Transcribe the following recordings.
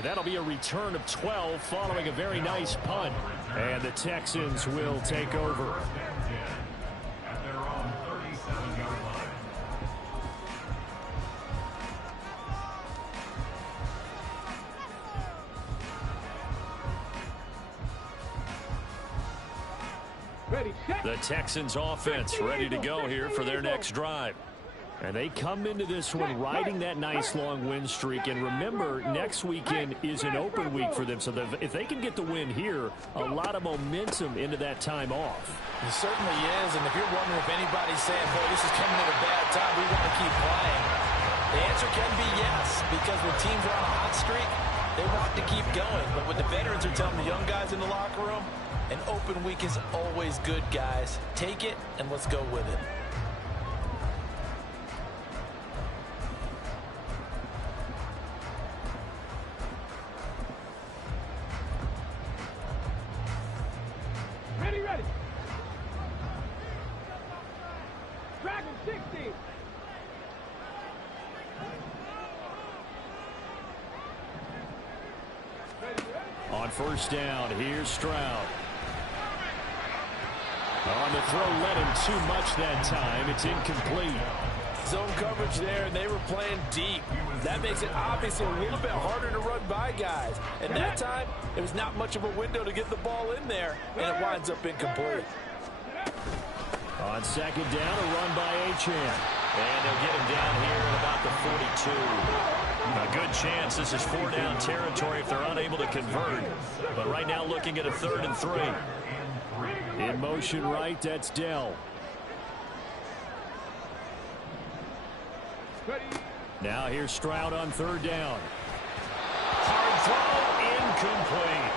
And that'll be a return of 12 following a very nice punt. And the Texans will take over. The Texans offense ready to go here for their next drive. And they come into this one riding that nice long win streak. And remember, next weekend is an open week for them. So if they can get the win here, a lot of momentum into that time off. It certainly is. And if you're wondering if anybody's saying, boy, this is coming at a bad time, we want to keep playing, the answer can be yes. Because when teams are on a hot streak, they want to keep going. But what the veterans are telling the young guys in the locker room, an open week is always good, guys. Take it, and let's go with it. Ready. Dragon 60. On first down, here's Stroud. On the throw, led him too much that time. It's incomplete. Zone coverage there, and they were playing deep. That makes it obviously a little bit harder to run by guys. And that time, it was not much of a window to get the ball in there, and it winds up incomplete. On second down, a run by Achane. And they'll get him down here at about the 42. A good chance this is 4-down territory if they're unable to convert. But right now looking at a 3rd and 3. In motion right, that's Dell. Now here's Stroud on 3rd down. Hard throw, incomplete.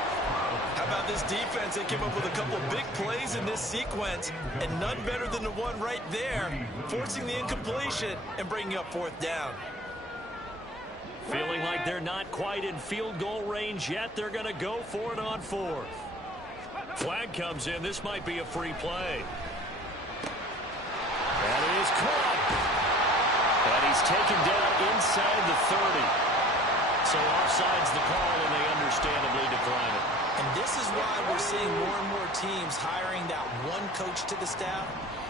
How about this defense? They came up with a couple of big plays in this sequence, and none better than the one right there, forcing the incompletion and bringing up 4th down. Feeling like they're not quite in field goal range yet. They're going to go for it on 4th. Flag comes in. This might be a free play. That is caught. And he's taken down inside the 30. So offside's the call, and they understandably decline it. And this is why we're seeing more and more teams hiring that one coach to the staff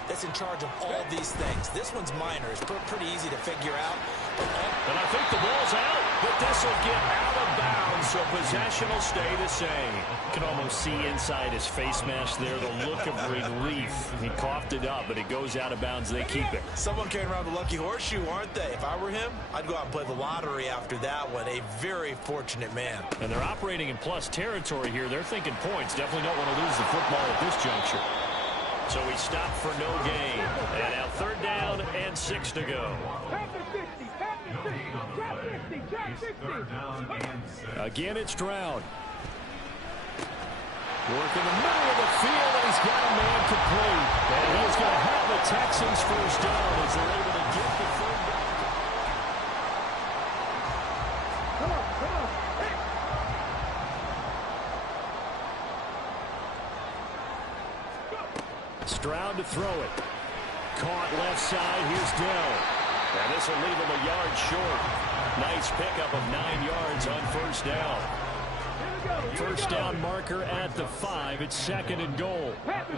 that's in charge of all these things. This one's minor. It's pretty easy to figure out. And I think the ball's out, but this will get out of bounds, so possession will stay the same. You can almost see inside his face mask there the look of relief. He coughed it up, but it goes out of bounds. They keep it. Someone carrying around the lucky horseshoe, aren't they? If I were him, I'd go out and play the lottery after that one. A very fortunate man. And they're operating in plus territory here. They're thinking points. Definitely don't want to lose the football at this juncture. So we stop for no gain. And now 3rd down and 6 to go. Again, it's Stroud. Work in the middle of the field, and he's got a man complete. And he's going to have the Texans first down as they're able to get the 3rd down. Come on. Hey. Stroud to throw it. Caught left side. Here's Dell. And this will leave him a yard short. Nice pickup of 9 yards on first down. First down marker at the 5. It's 2nd and goal. Out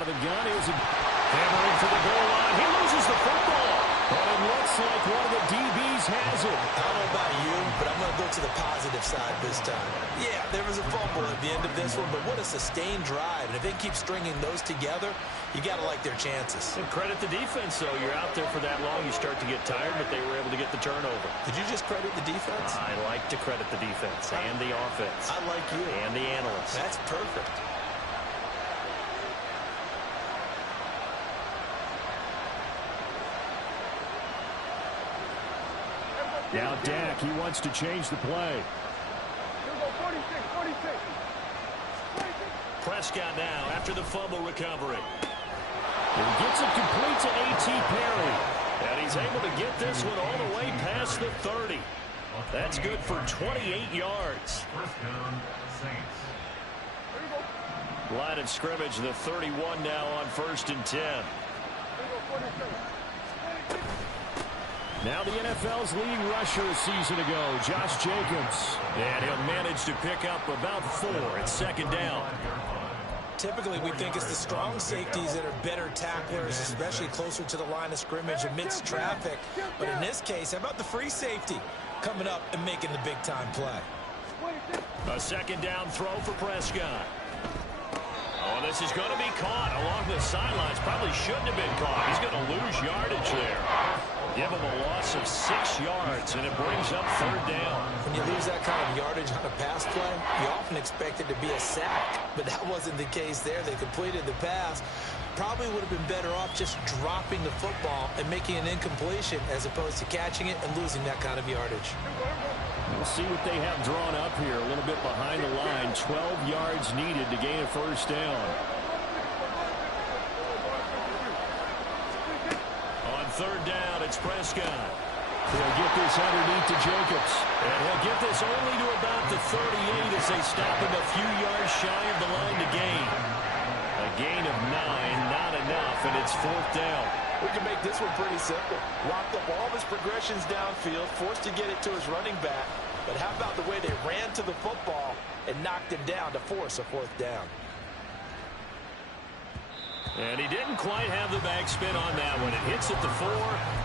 of the gun. Here's a hammering for the goal line. He loses the football. And it looks like one of the DBs has it. I don't know about you, but I'm going to go to the positive side this time. Yeah, there was a fumble at the end of this one, but what a sustained drive. And if they keep stringing those together, you got to like their chances. And credit the defense, though. You're out there for that long, you start to get tired, but they were able to get the turnover. Did you just credit the defense? I like to credit the defense and the offense. I like you. And the analysts. That's perfect. Now Dak, he wants to change the play. 46. Prescott now after the fumble recovery. He gets it complete to A.T. Perry. And he's able to get this one all the way past the 30. That's good for 28 yards. Line of scrimmage, the 31 now on 1st and 10. Now the NFL's leading rusher a season ago, Josh Jacobs. And he'll manage to pick up about 4 at second down. Typically, we think it's the strong safeties that are better tacklers, especially closer to the line of scrimmage amidst traffic. But in this case, how about the free safety coming up and making the big-time play? A second down throw for Prescott. Oh, this is going to be caught along the sidelines. Probably shouldn't have been caught. He's going to lose yardage there. Give him a loss of 6 yards, and it brings up third down. When you lose that kind of yardage on a pass play, you often expect it to be a sack, but that wasn't the case there. They completed the pass. Probably would have been better off just dropping the football and making an incompletion as opposed to catching it and losing that kind of yardage. We'll see what they have drawn up here. A little bit behind the line. 12 yards needed to gain a first down. On third down, it's Prescott. He'll get this underneath to Jacobs. And he'll get this only to about the 38 as they stop him a few yards shy of the line to gain. A gain of 9, not enough, and it's fourth down. We can make this one pretty simple. Locked up all of his progressions downfield, forced to get it to his running back. But how about the way they ran to the football and knocked him down to force a fourth down? And he didn't quite have the backspin on that one. It hits at the 4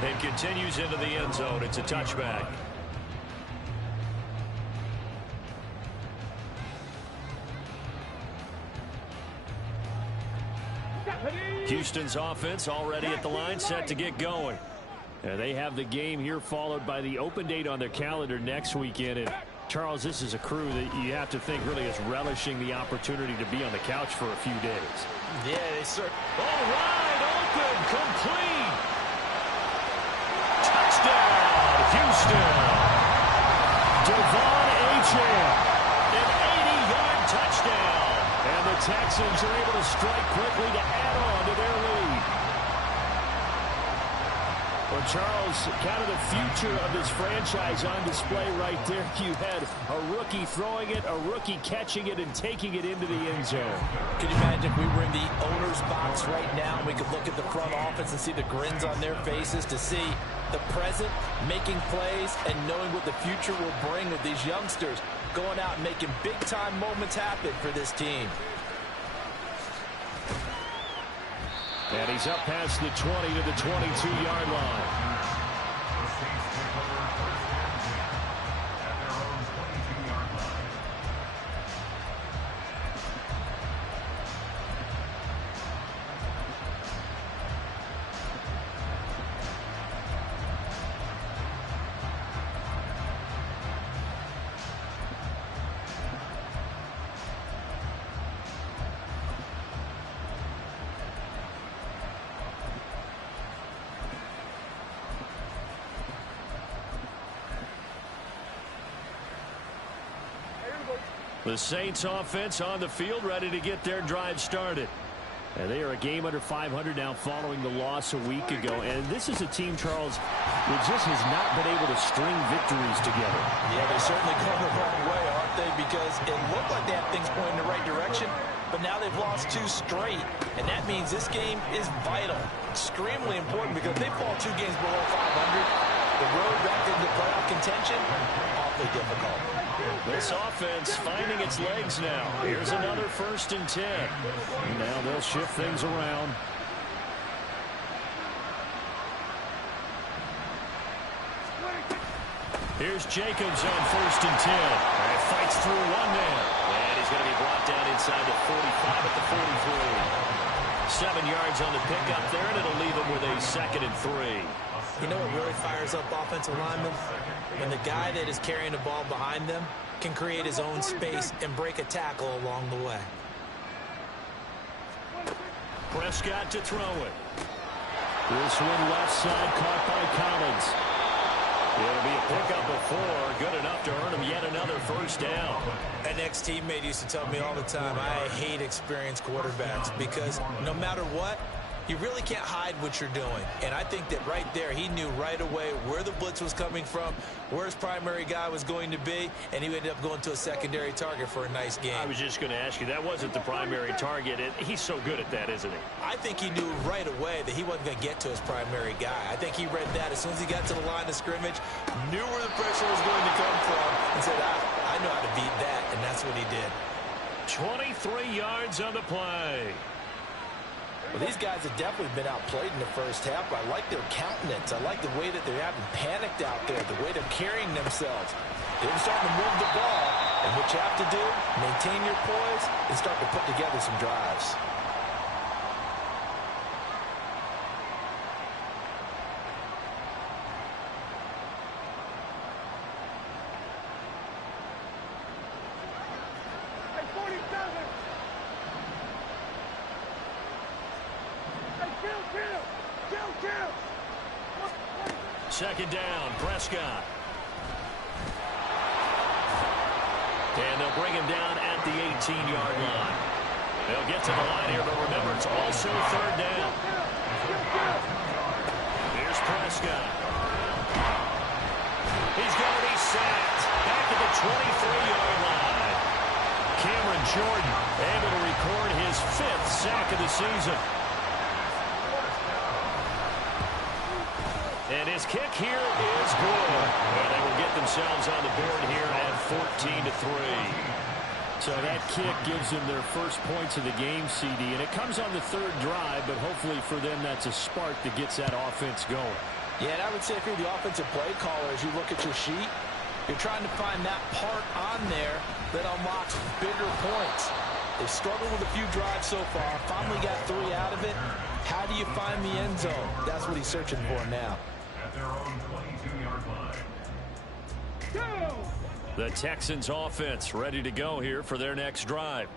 and continues into the end zone. It's a touchback. Houston's offense already at the line, set to get going. And they have the game here followed by the open date on their calendar next weekend. And Charles, this is a crew that you have to think really is relishing the opportunity to be on the couch for a few days. Yeah, they certainly. Oh, wide open, complete. Touchdown, Houston. Devon Achane, an 80-yard touchdown. And the Texans are able to strike quickly to add on to their lead. Well, Charles, kind of the future of this franchise on display right there. You had a rookie throwing it, a rookie catching it, and taking it into the end zone. Can you imagine if we were in the owner's box right now and we could look at the front office and see the grins on their faces to see the present making plays and knowing what the future will bring with these youngsters going out and making big-time moments happen for this team. And he's up past the 20 to the 22-yard line. The Saints offense on the field ready to get their drive started. And they are a game under 500 now following the loss a week ago. And this is a team, Charles, that just has not been able to string victories together. Yeah, they're certainly going the wrong way, aren't they? Because it looked like they had things pointing in the right direction, but now they've lost 2 straight. And that means this game is vital, extremely important, because if they fall 2 games below 500, the road back into playoff contention, awfully difficult. This offense finding its legs now. Here's another 1st and 10. Now they'll shift things around. Here's Jacobs on 1st and 10. And fights through one man. And he's going to be brought down inside the 45 at the 43. 7 yards on the pickup there, and it'll leave him with a 2nd and 3. You know what really fires up offensive linemen? When the guy that is carrying the ball behind them can create his own space and break a tackle along the way. Prescott to throw it. This one left side caught by Collins. It'll be a pickup of 4, good enough to earn him yet another 1st down. An ex-teammate used to tell me all the time, I hate experienced quarterbacks because no matter what, you really can't hide what you're doing. And I think that right there, he knew right away where the blitz was coming from, where his primary guy was going to be, and he ended up going to a secondary target for a nice game. I was just going to ask you, that wasn't the primary target. He's so good at that, isn't he? I think he knew right away that he wasn't going to get to his primary guy. I think he read that as soon as he got to the line of scrimmage, knew where the pressure was going to come from, and said, I know how to beat that, and that's what he did. 23 yards on the play. Well, these guys have definitely been outplayed in the first half. I like their countenance. I like the way that they're having panicked out there, the way they're carrying themselves. They're starting to move the ball. And what you have to do, maintain your poise and start to put together some drives. Hey, 47. Kill. Second down, Prescott. And they'll bring him down at the 18-yard line. They'll get to the line here, but remember, it's also third down. Here's Prescott. He's going to be sacked back at the 23-yard line. Cameron Jordan able to record his 5th sack of the season. And his kick here is good. And they will get themselves on the board here at 14-3. So that kick gives them their first points of the game, CD. And it comes on the third drive, but hopefully for them that's a spark that gets that offense going. Yeah, and I would say if you're the offensive play caller, as you look at your sheet, you're trying to find that part on there that unlocks bigger points. They've struggled with a few drives so far. Finally got 3 out of it. How do you find the end zone? That's what he's searching for now. Their own 22-yard line. The Texans offense ready to go here for their next drive.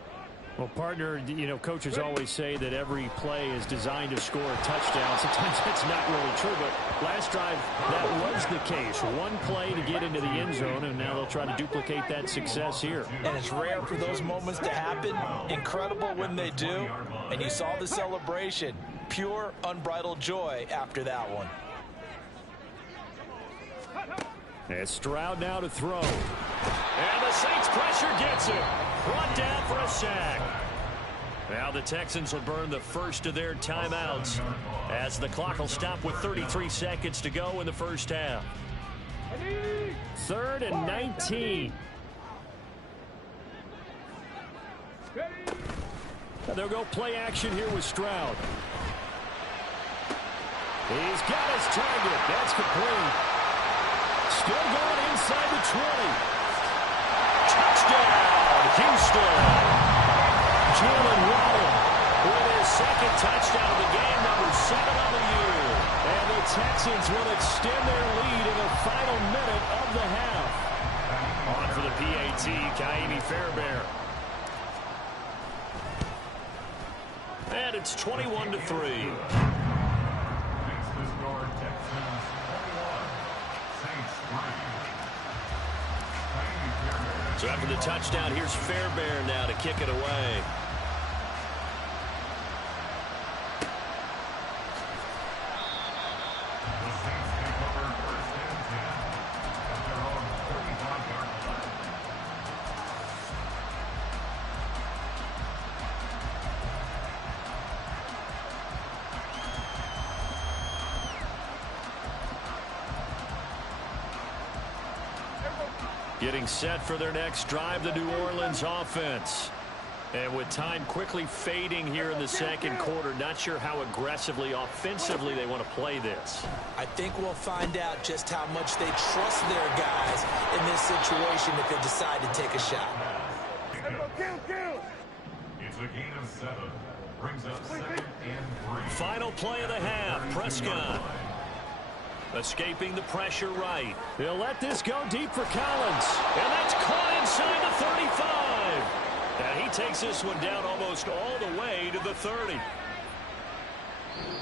Well, partner, you know, coaches always say that every play is designed to score a touchdown. Sometimes that's not really true, but last drive, that was the case. One play to get into the end zone, and now they'll try to duplicate that success here. And it's rare for those moments to happen. Incredible when they do. And you saw the celebration. Pure, unbridled joy after that one. And Stroud now to throw. And the Saints pressure gets him. Brought down for a sack. Now the Texans will burn the first of their timeouts as the clock will stop with 33 seconds to go in the first half. 3rd and 19. They'll go play action here with Stroud. He's got his target. That's complete. Still going inside the 20. Touchdown, Houston. Jalen Waddle with his 2nd touchdown of the game, number 7 on the year. And the Texans will extend their lead in the final minute of the half. On for the PAT, Kaimi Fairbairn. And it's 21-3. So after the touchdown, here's Fairbairn now to kick it away. Getting set for their next drive, the New Orleans offense. And with time quickly fading here in the second quarter, not sure how aggressively, offensively they want to play this. I think we'll find out just how much they trust their guys in this situation if they decide to take a shot. It's a gain of 7. Brings up 2nd and 3. Final play of the half, Prescott. Escaping the pressure right. They'll let this go deep for Collins. And that's caught inside the 35. And he takes this one down almost all the way to the 30.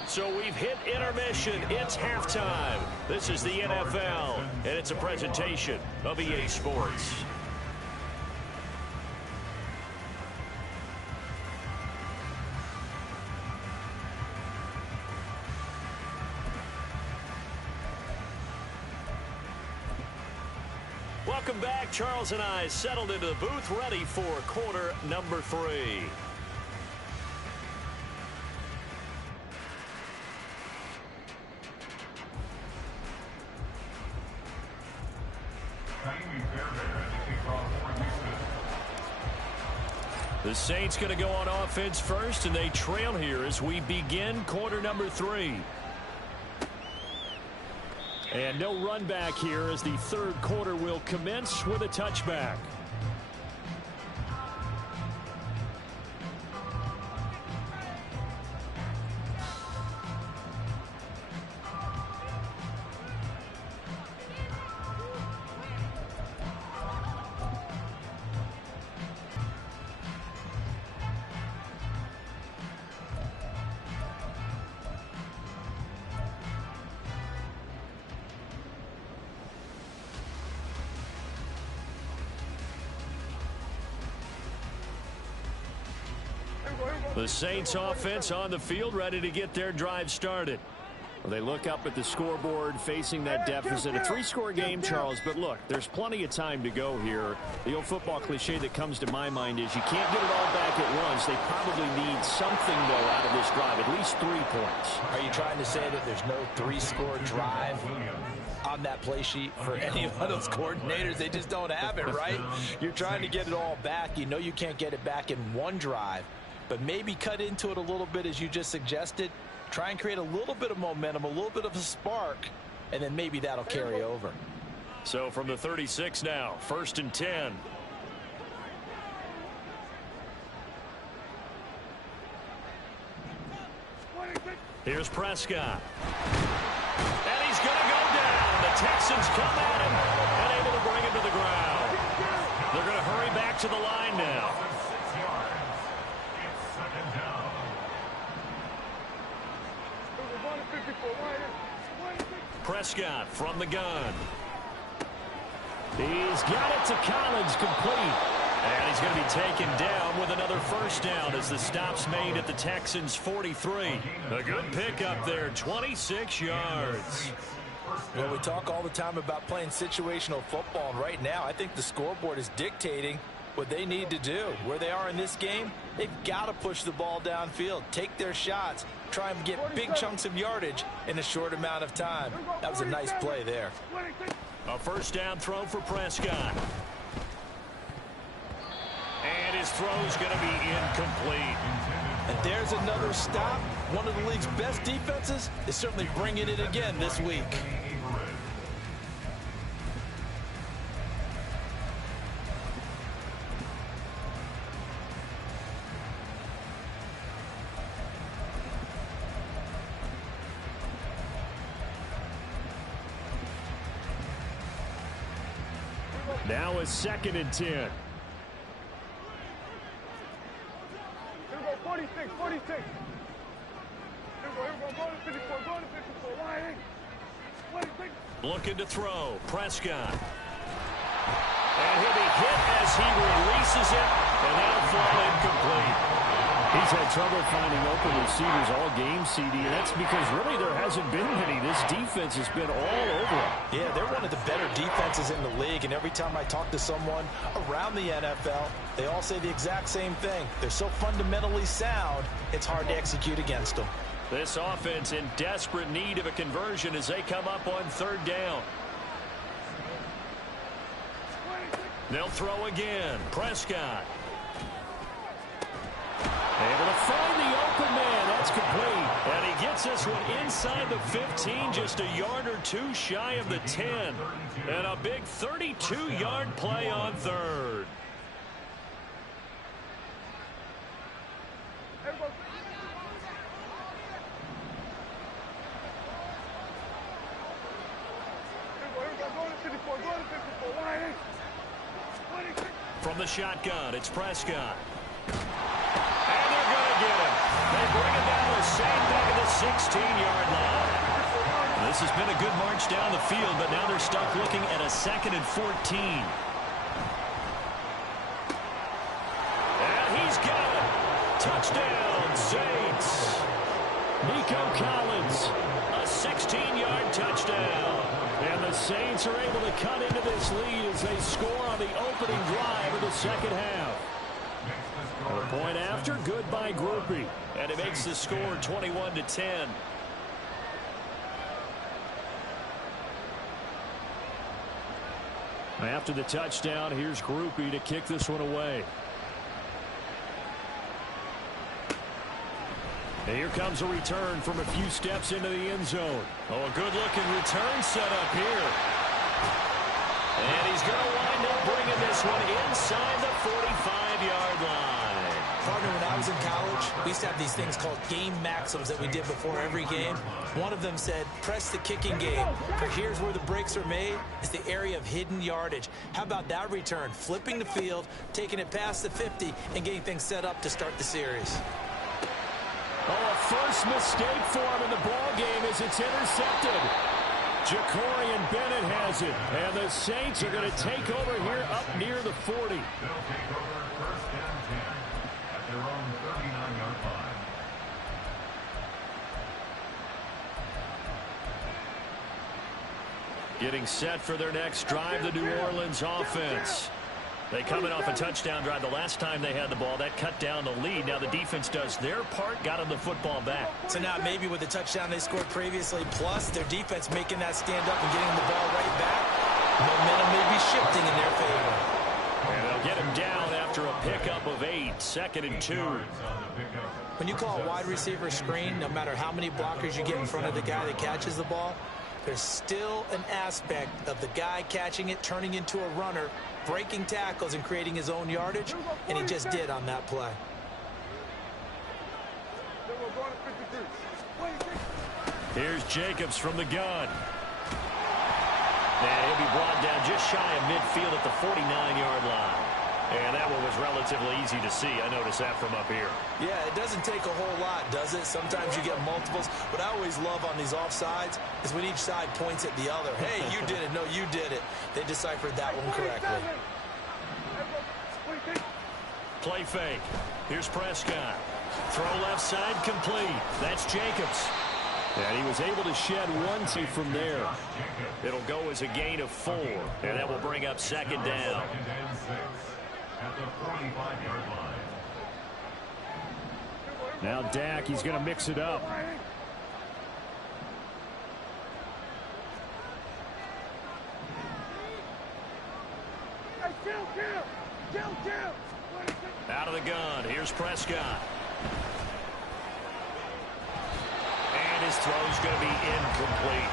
So we've hit intermission. It's halftime. This is the NFL, and it's a presentation of EA Sports. Welcome back. Charles and I settled into the booth, ready for quarter number 3. The Saints going to go on offense first, and they trail here as we begin quarter number 3. And no run back here as the third quarter will commence with a touchback. The Saints offense on the field, ready to get their drive started. Well, they look up at the scoreboard facing that deficit. A 3-score game, Charles, but look, there's plenty of time to go here. The old football cliche that comes to my mind is you can't get it all back at once. They probably need something, though, out of this drive, at least 3 points. Are you trying to say that there's no 3-score drive on that play sheet for any of those coordinators? They just don't have it, right? You're trying to get it all back. You know you can't get it back in one drive. But maybe cut into it a little bit as you just suggested. Try and create a little bit of momentum, a little bit of a spark, and then maybe that'll carry over. So from the 36 now, 1st and 10. Here's Prescott. And he's going to go down. The Texans come at him and able to bring him to the ground. They're going to hurry back to the line now. Prescott from the gun. He's got it to Collins, complete. And he's going to be taken down with another first down as the stop's made at the Texans' 43. A good pickup there, 26 yards. Well, we talk all the time about playing situational football, and right now I think the scoreboard is dictating what they need to do. Where they are in this game, they've got to push the ball downfield, take their shots, try and get big chunks of yardage in a short amount of time. That was a nice play there. A first down throw for Prescott. And his throw's going to be incomplete. And there's another stop. One of the league's best defenses is certainly bringing it again this week. Now a 2nd and 10. Here we go, 46, 46. Here we go, go to 54, go to 54, line 26. Looking to throw, Prescott. And he'll be hit as he releases it, and that'll fall incomplete. He's had trouble finding open receivers all game, CD, and that's because really there hasn't been many. This defense has been all over him. Yeah, they're one of the better defenses in the league, and every time I talk to someone around the NFL, they all say the exact same thing. They're so fundamentally sound, it's hard to execute against them. This offense in desperate need of a conversion as they come up on 3rd down. They'll throw again. Prescott. Able to find the open man. That's complete. And he gets this one inside the 15, just a yard or 2 shy of the 10. And a big 32-yard play on 3rd. From the shotgun, it's Prescott. And they're going to get him. They bring him down to the same back of the 16-yard line. This has been a good march down the field, but now they're stuck looking at a 2nd and 14. And he's got it. Touchdown, Saints. Nico Collins, a 16-yard touchdown. And the Saints are able to cut into this lead as they score on the opening drive of the second half. A point after, good by Groupie. And it makes the score 21-10. After the touchdown, here's Groupie to kick this one away. And here comes a return from a few steps into the end zone. Oh, a good-looking return set up here. And he's going to wind up bringing this one inside the 45-yard line. Partner, when I was in college, we used to have these things called game maxims that we did before every game. One of them said, press the kicking game, for here's where the breaks are made. It's the area of hidden yardage. How about that return? Flipping the field, taking it past the 50, and getting things set up to start the series. Oh, a first mistake for him in the ball game as it's intercepted. Jacorian Bennett has it, and the Saints are going to take over here up near the 40. They'll take over first and 10 at their own 39-yard line. Getting set for their next drive, the New Orleans offense. They coming off a touchdown drive the last time they had the ball. That cut down the lead. Now the defense does their part, got them the football back. So now maybe with the touchdown they scored previously, plus their defense making that stand up and getting the ball right back, momentum may be shifting in their favor. And they'll get him down after a pickup of 8, 2nd and 2. When you call a wide receiver screen, no matter how many blockers you get in front of the guy that catches the ball, there's still an aspect of the guy catching it, turning into a runner, breaking tackles and creating his own yardage, and he just did on that play. Here's Jacobs from the gun. And he'll be brought down just shy of midfield at the 49-yard line. And that one was relatively easy to see. I noticed that from up here. Yeah, it doesn't take a whole lot, does it? Sometimes you get multiples. What I always love on these offsides is when each side points at the other. Hey, you did it. No, you did it. They deciphered that one correctly. Play fake. Here's Prescott. Throw left side complete. That's Jacobs. And he was able to shed 1 2 from there. It'll go as a gain of 4. And that will bring up 2nd down. At the 45-yard line. Now Dak, he's going to mix it up. Out of the gun. Here's Prescott. And his throw's going to be incomplete.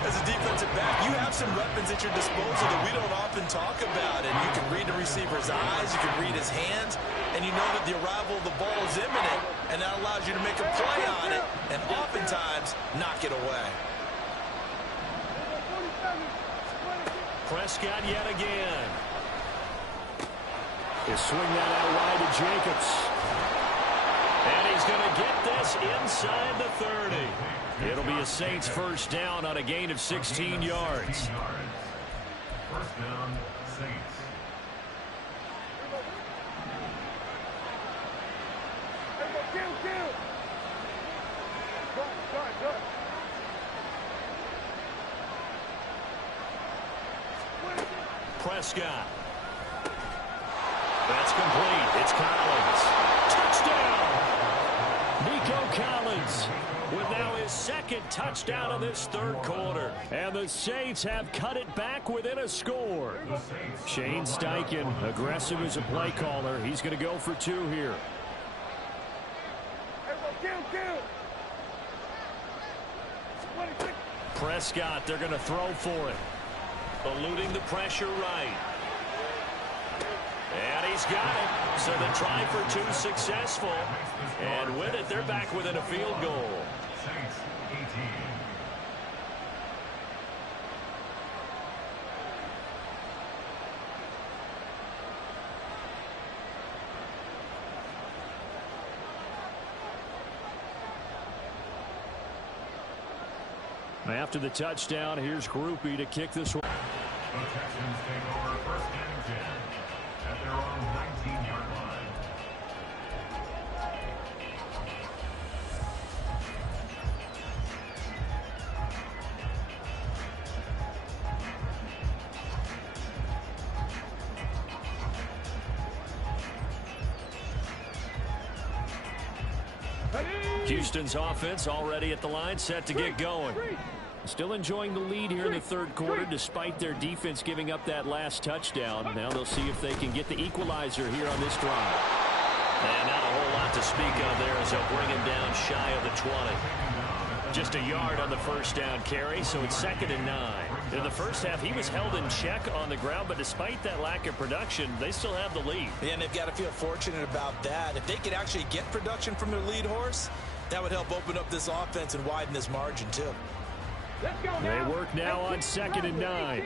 As a defensive back, you have some weapons at your disposal that we don't often talk about. And you can read the receiver's eyes, you can read his hands, and you know that the arrival of the ball is imminent, and that allows you to make a play on it and oftentimes knock it away. Prescott yet again. He'll swing that out wide to Jacobs. And he's going to get this inside the 30. It'll be a Saints first down on a gain of 16 yards. First down, Saints. Prescott. That's complete. It's Collins. Touchdown! Nico Collins with now his 2nd touchdown of this 3rd quarter. And the Saints have cut it back within a score. Shane Steichen, aggressive as a play caller. He's going to go for 2 here. Prescott, they're going to throw for it. Eluding the pressure right. And he's got it. So the try for 2 successful. And with it, they're back within a field goal. Saints 18. After the touchdown, here's Groupie to kick this one. The Texans take over first and 10 at their own 19-yard line. Houston's offense already at the line, set to get going. Still enjoying the lead here in the third quarter, despite their defense giving up that last touchdown. Now they'll see if they can get the equalizer here on this drive. And not a whole lot to speak of there as they'll bring him down shy of the 20. Just a yard on the first down carry, so it's 2nd and 9. In the first half, he was held in check on the ground, but despite that lack of production, they still have the lead. Yeah, and they've got to feel fortunate about that. If they could actually get production from their lead horse, that would help open up this offense and widen this margin, too. They work now on 2nd and 9.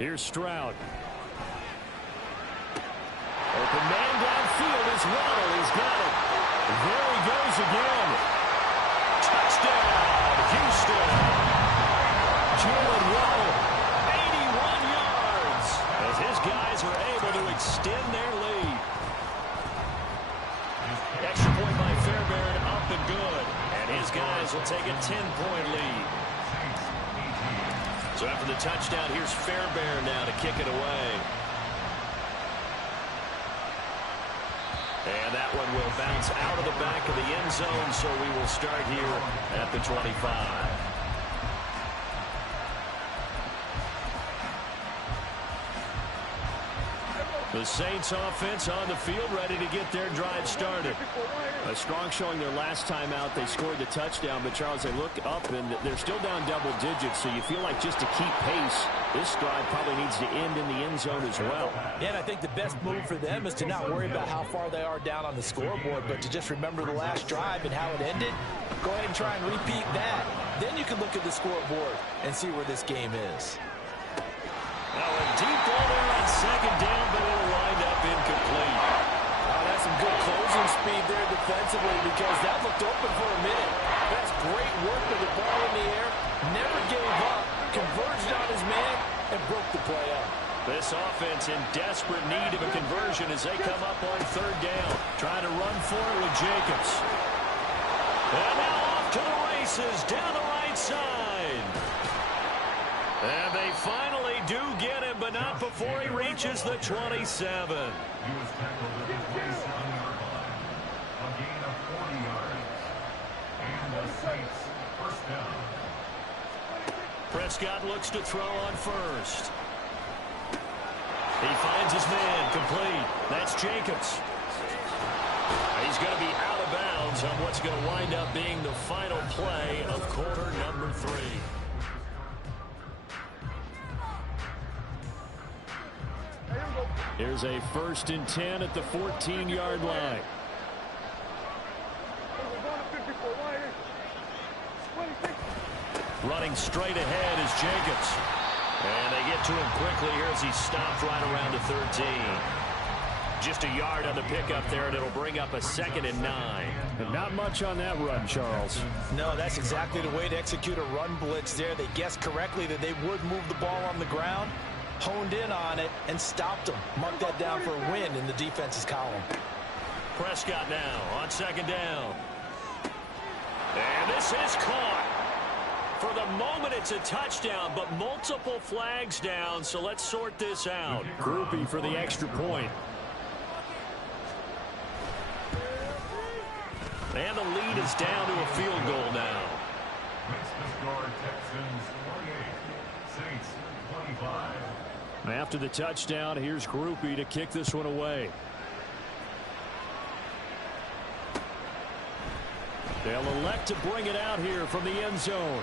Here's Stroud. Open man downfield is Waddle. He's got it. There he goes again. Touchdown, Houston. Jalen Waddle, 81 yards as his guys are able to extend their lead. Extra point by Fairbairn, up and good. And his guys will take a 10-point lead. So after the touchdown, here's Fairbairn now to kick it away. And that one will bounce out of the back of the end zone, so we will start here at the 25. The Saints offense on the field, ready to get their drive started. A strong showing their last time out. They scored the touchdown, but Charles, they look up and they're still down double digits, so you feel like just to keep pace, this drive probably needs to end in the end zone as well. Yeah, and I think the best move for them is to not worry about how far they are down on the scoreboard, but to just remember the last drive and how it ended. Go ahead and try and repeat that. Then you can look at the scoreboard and see where this game is. Now a deep ball there on 2nd down, but it'll wind up incomplete. Oh, that's some good closing speed there defensively because that looked open for a minute. That's great work with the ball in the air. Never gave up. Converged on his man and broke the play up. This offense in desperate need of a conversion as they come up on 3rd down. Trying to run for it with Jacobs. And now off to the races down the right side. And they finally do get him, but not before he reaches the 27. He was tackled at the 27-yard line. A gain of 40 yards. And the Saints first down. Prescott looks to throw on first. He finds his man, complete. That's Jacobs. He's going to be out of bounds on what's going to wind up being the final play of quarter number 3. Here's a 1st and 10 at the 14-yard line. Running straight ahead is Jacobs. And they get to him quickly here as he stopped right around the 13. Just a yard on the pickup there, and it'll bring up a 2nd and 9. And not much on that run, Charles. No, that's exactly the way to execute a run blitz there. They guessed correctly that they would move the ball on the ground, honed in on it, and stopped them. Mark that down for a win in the defense's column. Prescott now on 2nd down. And this is caught. For the moment, it's a touchdown, but multiple flags down, so let's sort this out. Groupie for the extra point. And the lead is down to a field goal now. Makes the score Texans 48, Saints 25. After the touchdown, here's Groupie to kick this one away. They'll elect to bring it out here from the end zone.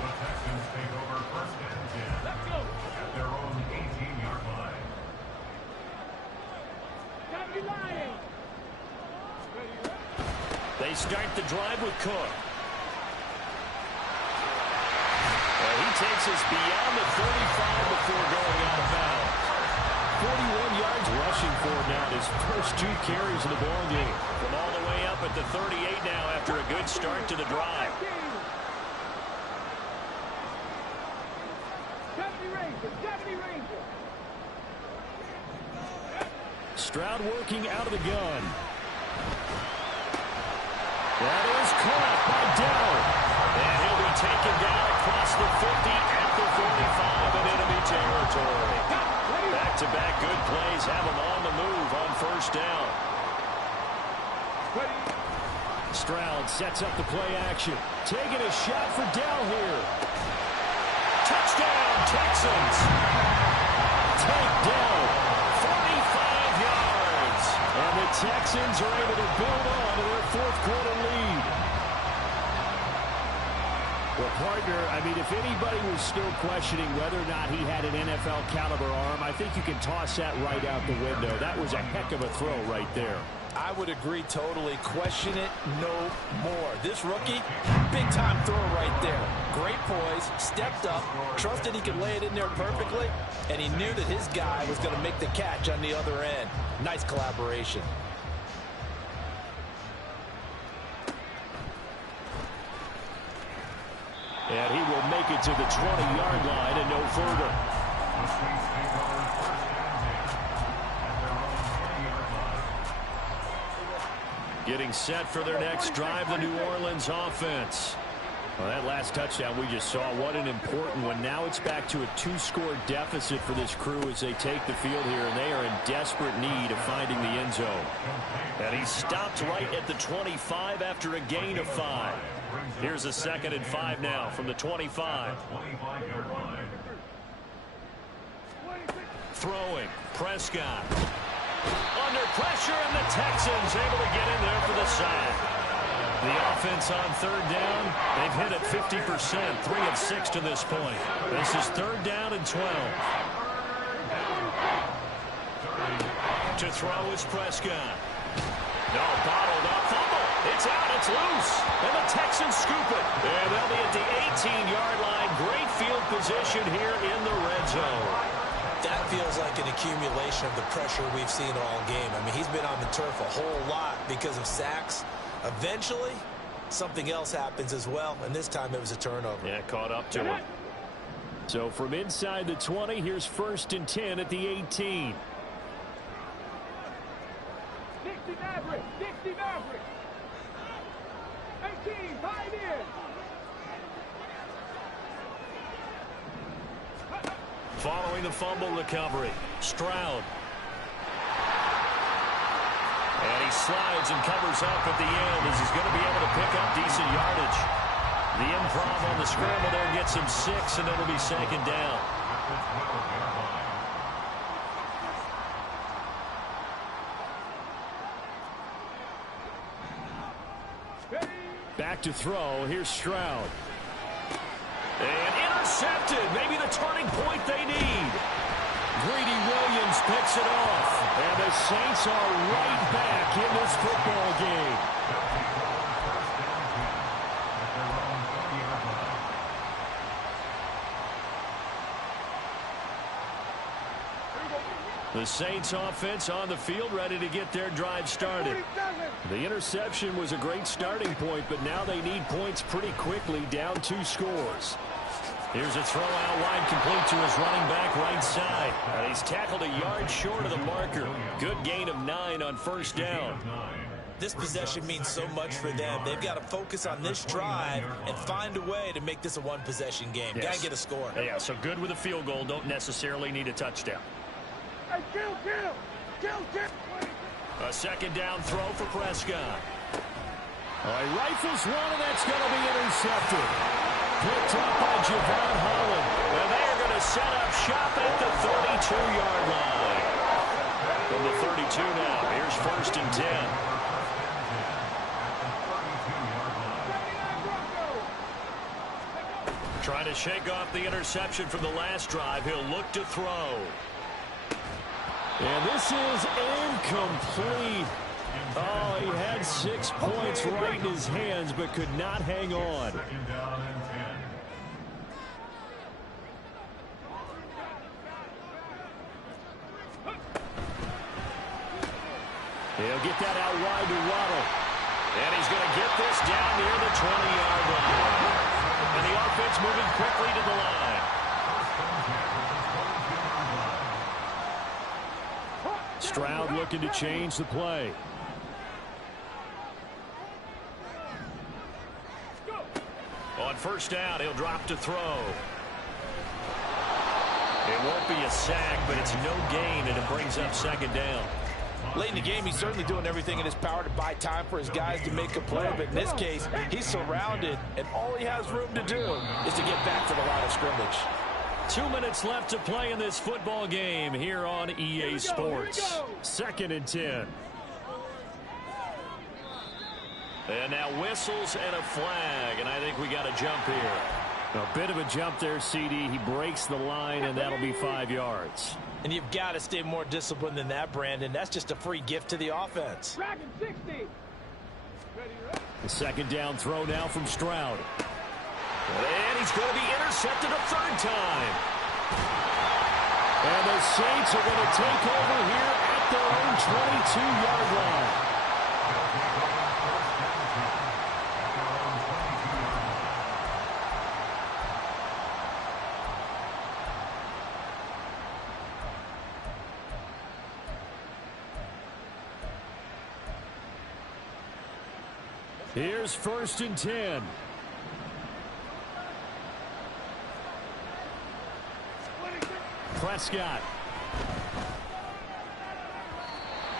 The Texans take over 1st and 10. Let's go. At their own 18-yard line. They start the drive with Cook. Well, he takes us beyond the 35 before going out of bounds. 41 yards rushing for him now, his first 2 carries of the ball game. From all the way up at the 38 now after a good start to the drive. Stroud working out of the gun. That is caught by Dell. And he'll be taken down across the 50 at the 45, and it'll be territory. Back-to-back good plays have him on the move on first down. Stroud sets up the play action. Taking a shot for Dell here. Touchdown, Texans. Take down 45 yards. And the Texans are able to build on to their fourth quarter lead. Well, partner, I mean, if anybody was still questioning whether or not he had an NFL caliber arm, I think you can toss that right out the window. That was a heck of a throw right there. I would agree totally. Question it no more. This rookie, big-time throw right there. Great poise, stepped up, trusted he could lay it in there perfectly, and he knew that his guy was going to make the catch on the other end. Nice collaboration. And he will make it to the 20-yard line and no further. The Saints take over first and 10 at their own 20-yard line. Getting set for their next drive, the New Orleans offense. Well, that last touchdown we just saw, what an important one. Now it's back to a 2-score deficit for this crew as they take the field here, and they are in desperate need of finding the end zone. And he stopped right at the 25 after a gain of 5. Here's a 2nd and 5 now from the 25. 25-yard line. Throwing, Prescott. Under pressure, and the Texans able to get in there for the sack. The offense on third down, they've hit it 50%, 3 of 6 to this point. This is 3rd down and 12. To throw is Prescott. No, bottled up, fumble. It's out, it's loose. And the Texans scoop it. And they'll be at the 18-yard line. Great field position here in the red zone. That feels like an accumulation of the pressure we've seen all game. I mean, he's been on the turf a whole lot because of sacks. Eventually, something else happens as well, and this time it was a turnover. Yeah, caught up to him. So from inside the 20, here's 1st and 10 at the 18. 60 Maverick, 60 Maverick. 18, tied in. Following the fumble recovery, Stroud. And he slides and covers up at the end as he's going to be able to pick up decent yardage. The improv on the scramble there gets him 6, and it'll be 2nd down. Back to throw. Here's Stroud. And intercepted. Maybe the turning point they need. Greedy Williams picks it off. And the Saints are right back in this football game. The Saints offense on the field ready to get their drive started. The interception was a great starting point, but now they need points pretty quickly, down 2 scores. Here's a throw out wide, complete to his running back right side. And he's tackled a yard short of the marker. Good gain of 9 on first down. This possession means so much for them. They've got to focus on this drive and find a way to make this a one-possession game. Yes. Got to get a score. Yeah, so good with a field goal. Don't necessarily need a touchdown. Hey, kill. A 2nd down throw for Prescott. He rifles one, and that's going to be intercepted. Picked up by Javon Holland. And they are going to set up shop at the 32-yard line. From the 32 now, here's 1st and 10. Trying to shake off the interception from the last drive. He'll look to throw. And this is incomplete. Oh, he had 6 points right in his hands, but could not hang on. 2nd down and 10. He'll get that out wide to Waddle. And he's going to get this down near the 20-yard line. And the offense moving quickly to the line. Stroud looking to change the play. On first down, he'll drop to throw. It won't be a sack, but it's no gain, and it brings up second down. Late in the game, he's certainly doing everything in his power to buy time for his guys to make a play. But in this case, he's surrounded, and all he has room to do is to get back to the line of scrimmage. 2 minutes left to play in this football game here on EA Sports. 2nd and 10. And now whistles and a flag, and I think we got a jump here. A bit of a jump there, CD. He breaks the line, and that'll be 5 yards. And you've got to stay more disciplined than that, Brandon. That's just a free gift to the offense. The second down throw now from Stroud. And he's going to be intercepted a third time. And the Saints are going to take over here at their own 22-yard line. Here's 1st and 10. Prescott.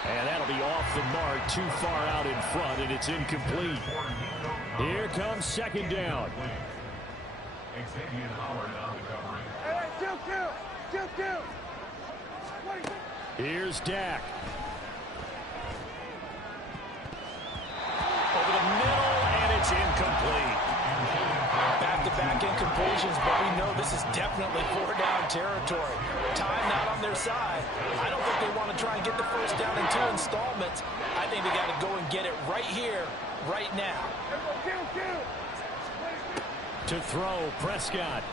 And that'll be off the mark, too far out in front, and it's incomplete. Here comes 2nd down. Here's Dak. Over the middle, and it's incomplete. Back-to-back incompletions, but we know this is definitely 4-down territory. Time not on their side. I don't think they want to try and get the first down in 2 installments. I think they got to go and get it right here, right now. To throw, Prescott.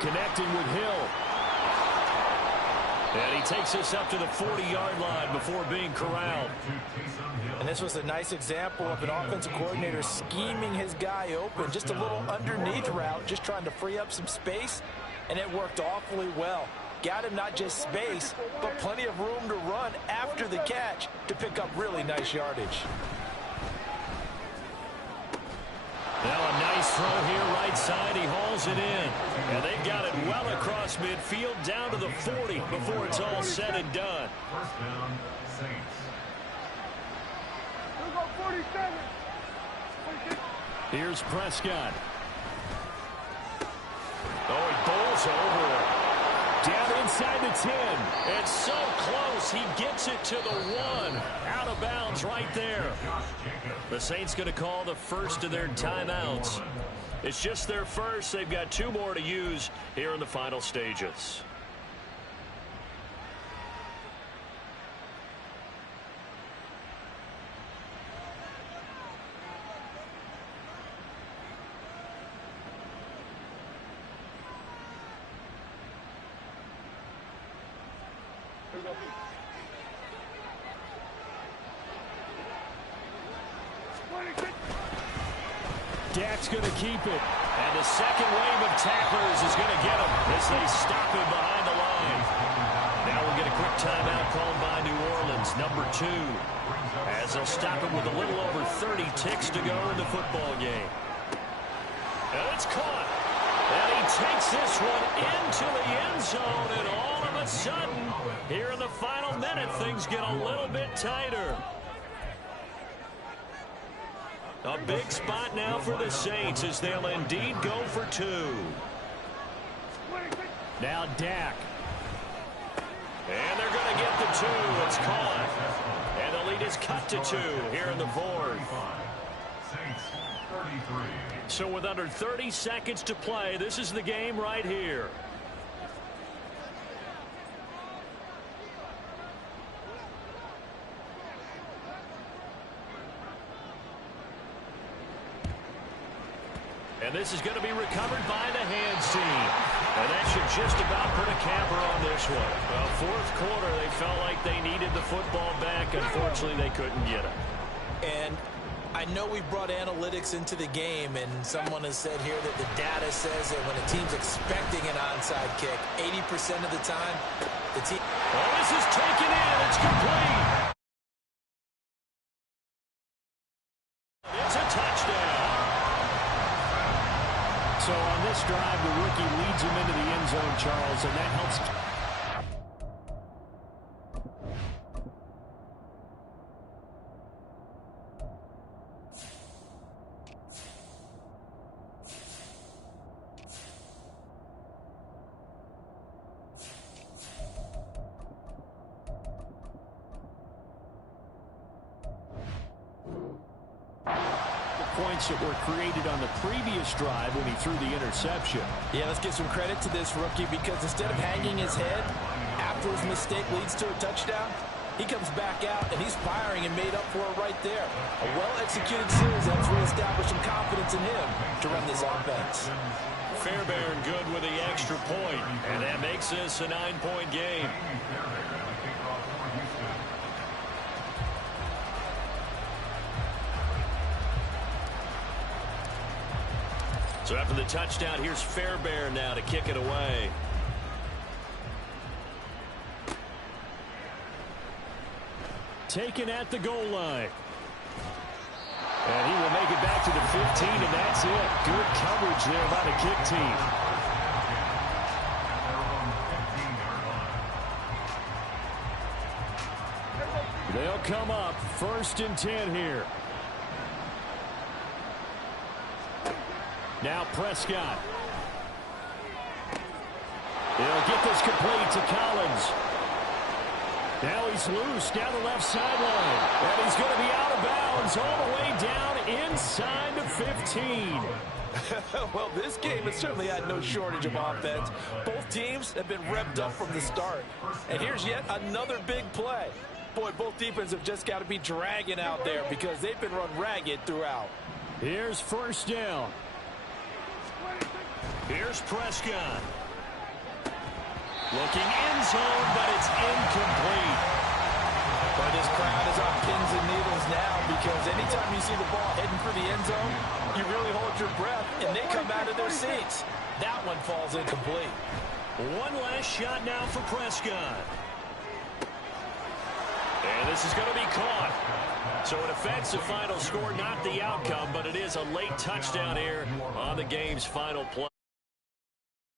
Connecting with Hill. And he takes us up to the 40-yard line before being corralled. And this was a nice example of an offensive coordinator scheming his guy open. Just a little underneath route, just trying to free up some space, and it worked awfully well. Got him not just space, but plenty of room to run after the catch to pick up really nice yardage. Now a nice throw here right side. He hauls it in. And they've got it well across midfield down to the 40 before it's all said and done. First down, Saints. Here's Prescott. Oh, he bowls over it. Down inside the 10. It's so close. He gets it to the 1. Out of bounds right there. The Saints going to call the first of their timeouts. It's just their first. They've got 2 more to use here in the final stages. Dak's going to keep it. And the second wave of tacklers is going to get him as they stop him behind the line. Now we'll get a quick timeout called by New Orleans, number 2. As they'll stop him with a little over 30 ticks to go in the football game. And it's caught. And he takes this one into the end zone. And all of a sudden, here in the final minute, things get a little bit tighter. A big spot now for the Saints as they'll indeed go for 2. Now Dak. And they're going to get the 2. It's caught. And the lead is cut to 2 here in the 4th. Saints 33. So with under 30 seconds to play, this is the game right here. And this is going to be recovered by the hands team. And that should just about put a capper on this one. Well, 4th quarter, they felt like they needed the football back. Unfortunately, they couldn't get it. And I know we brought analytics into the game, and someone has said here that the data says that when a team's expecting an onside kick, 80% of the time, the team... Oh, this is taken in. It's complete. It's a touchdown. So on this drive, the rookie leads him into the end zone, Charles, and that helps. Points that were created on the previous drive when he threw the interception. Yeah, let's give some credit to this rookie because instead of hanging his head after his mistake leads to a touchdown, he comes back out and he's firing and made up for it right there. A well-executed series that's reestablished some confidence in him to run this offense. Fairbairn good with the extra point, and that makes this a 9-point game. So after the touchdown, here's Fairbairn now to kick it away. Taken at the goal line. And he will make it back to the 15, and that's it. Good coverage there by the kick team. They'll come up 1st and 10 here. Now Prescott. He'll get this complete to Collins. Now he's loose down the left sideline. And he's going to be out of bounds all the way down inside the 15. Well, this game has certainly had no shortage of offense. Both teams have been revved up from the start. And here's yet another big play. Boy, both defenses have just got to be dragging out there because they've been run ragged throughout. Here's 1st down. Here's Prescott. Looking end zone, but it's incomplete. But this crowd is on pins and needles now because anytime you see the ball heading for the end zone, you really hold your breath, and they come out of their seats. That one falls incomplete. One last shot now for Prescott. And this is going to be caught. So in effect, the final score, not the outcome, but it is a late touchdown here on the game's final play.